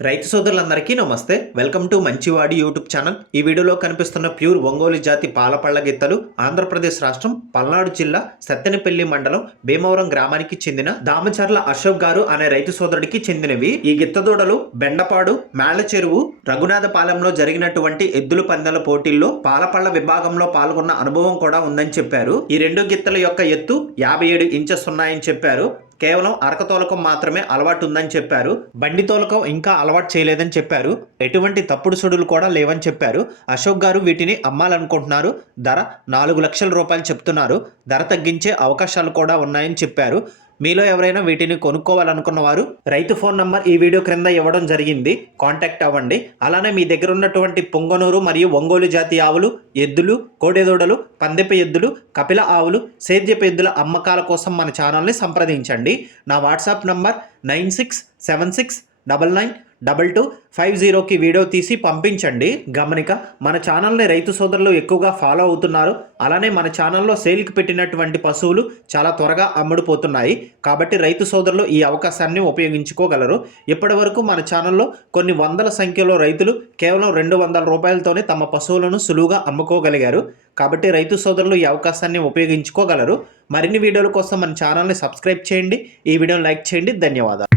రైతు సోదరులందరికీ నమస్తే. వెల్కమ్ టు మంచివాడి యూట్యూబ్ ఛానల్. ఈ వీడియోలో కనిపిస్తున్న ప్యూర్ ఒంగోలు జాతి పాలపళ్ళ గిత్తలు ఆంధ్రప్రదేశ్ రాష్ట్రం పల్నాడు జిల్లా సత్తెనపల్లి మండలం భీమవరం గ్రామానికి చెందిన దామచర్ల అశోక్ గారు అనే రైతు సోదరుడికి చెందినవి. ఈ గిత్తదూడలు బెండపాడు, మేళ్ల చెరువు, రఘునాథపాలెంలో జరిగినటువంటి ఎద్దుల పందాల పోటీల్లో పాలపళ్ళ విభాగంలో పాల్గొన్న అనుభవం కూడా ఉందని చెప్పారు. ఈ రెండు గిత్తల యొక్క ఎత్తు 57 ఇంచెస్ ఉన్నాయని చెప్పారు. కేవలం అరక తోలకం మాత్రమే అలవాటు ఉందని చెప్పారు. బండి తోలకం ఇంకా అలవాటు చేయలేదని చెప్పారు. ఎటువంటి తప్పుడు సుడులు కూడా లేవని చెప్పారు. అశోక్ గారు వీటిని అమ్మాలనుకుంటున్నారు. ధర 4 లక్షల రూపాయలు చెప్తున్నారు. ధర తగ్గించే అవకాశాలు కూడా ఉన్నాయని చెప్పారు. మీలో ఎవరైనా వీటిని కొనుక్కోవాలనుకున్న వారు రైతు ఫోన్ నంబర్ ఈ వీడియో క్రింద ఇవ్వడం జరిగింది. కాంటాక్ట్ అవ్వండి. అలానే మీ దగ్గర ఉన్నటువంటి పొంగనూరు మరియు ఒంగోలు జాతి ఆవులు, ఎద్దులు, కోడెదూడలు, పందెపు ఎద్దులు, కపిల ఆవులు, సేద్యపు ఎద్దుల అమ్మకాల కోసం మన ఛానల్ని సంప్రదించండి. నా వాట్సాప్ నంబర్ 9676992250కి వీడియో తీసి పంపించండి. గమనిక, మన ఛానల్ని రైతు సోదరులు ఎక్కువగా ఫాలో అవుతున్నారు. అలానే మన ఛానల్లో సేల్కి పెట్టినటువంటి పశువులు చాలా త్వరగా అమ్ముడుపోతున్నాయి. కాబట్టి రైతు సోదరులు ఈ అవకాశాన్ని ఉపయోగించుకోగలరు. ఇప్పటి వరకు మన ఛానల్లో కొన్ని వందల సంఖ్యలో రైతులు కేవలం 200 రూపాయలతోనే తమ పశువులను సులువుగా అమ్ముకోగలిగారు. కాబట్టి రైతు సోదరులు ఈ అవకాశాన్ని ఉపయోగించుకోగలరు. మరిన్ని వీడియోల కోసం మన ఛానల్ని సబ్స్క్రైబ్ చేయండి. ఈ వీడియోని లైక్ చేయండి. ధన్యవాదాలు.